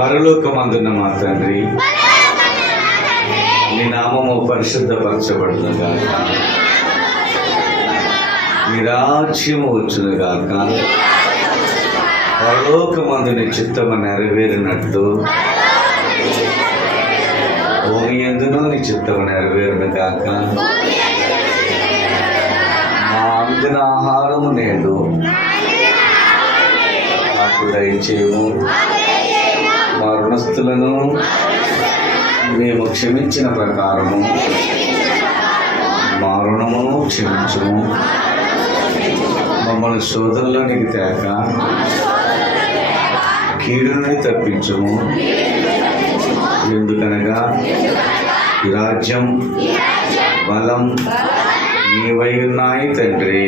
పరలోకమందున్న మా తండ్రి. నీ నామము పరిశుద్ధపరచబడును గాక. నీ రాజ్యము వచ్చును గాక. పరలోకమందు నీ చిత్తము నెరవేరినట్టు భూమి ఎందునో నీ చిత్తము నెరవేరును గాక. మా అందిన ఆహారము నేడు. మాకు దయచేయము. మా రుణస్థులను మేము క్షమించిన ప్రకారము మా రుణమును క్షమించము. మమ్మల్ని శోధనలోనికి తేక కీడు నుండి తప్పించము. ఎందుకనగా రాజ్యం బలం నీవై ఉన్నాయి తండ్రి.